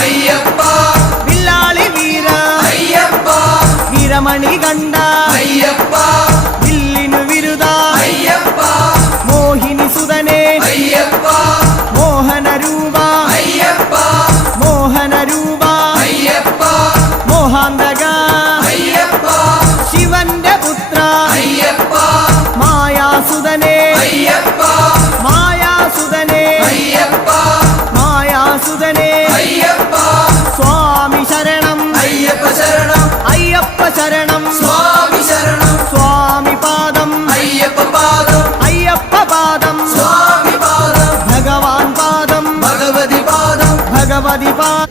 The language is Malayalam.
ಅಯ್ಯಪ್ಪ ಬಿಲ್ಲಾಳಿ ವೀರ ಅಯ್ಯಪ್ಪ ವೀರಮಣಿ ಗಂಡ ಅಯ್ಯಪ್ಪ ಬಿಲ್ಲಿನ ವಿರುದ ಅಯ್ಯಪ್ಪ ಮೋಹಿನಿ ಸುಧನೆ ಅಯ್ಯಪ್ಪ ಮೋಹನ ರೂಪ ಅಯ್ಯಪ್ಪ ಮೋಹನ ರೂಪ ಅಯ್ಯಪ್ಪ ಮೋಹಾಂದಗ ಅಯ್ಯಪ್ಪ ಶಿವന്റെ പുത്ര ಅಯ್ಯಪ್ಪ മായാസുതനെ ಅಯ್ಯಪ್ಪ മായാസുതനെ ಅಯ್ಯಪ್ಪ മായാസുതനെ ಅಯ್ಯಪ್ಪ സ്വാമി ശരണം ಅಯ್ಯಪ್ಪ ಶರಣಂ അയ്യപ്പ ശരണം ಸ್ವಾಮಿ ಶರಣಂ സ്വാമി പാദം ಅಯ್ಯಪ್ಪ ಪಾದಂ അയ്യപ്പ പാദം ಸ್ವಾಮಿ ಪಾದಂ ഭഗവാൻ പാദം ಭಗವತಿ ಪಾದಂ ഭഗവതി പാദം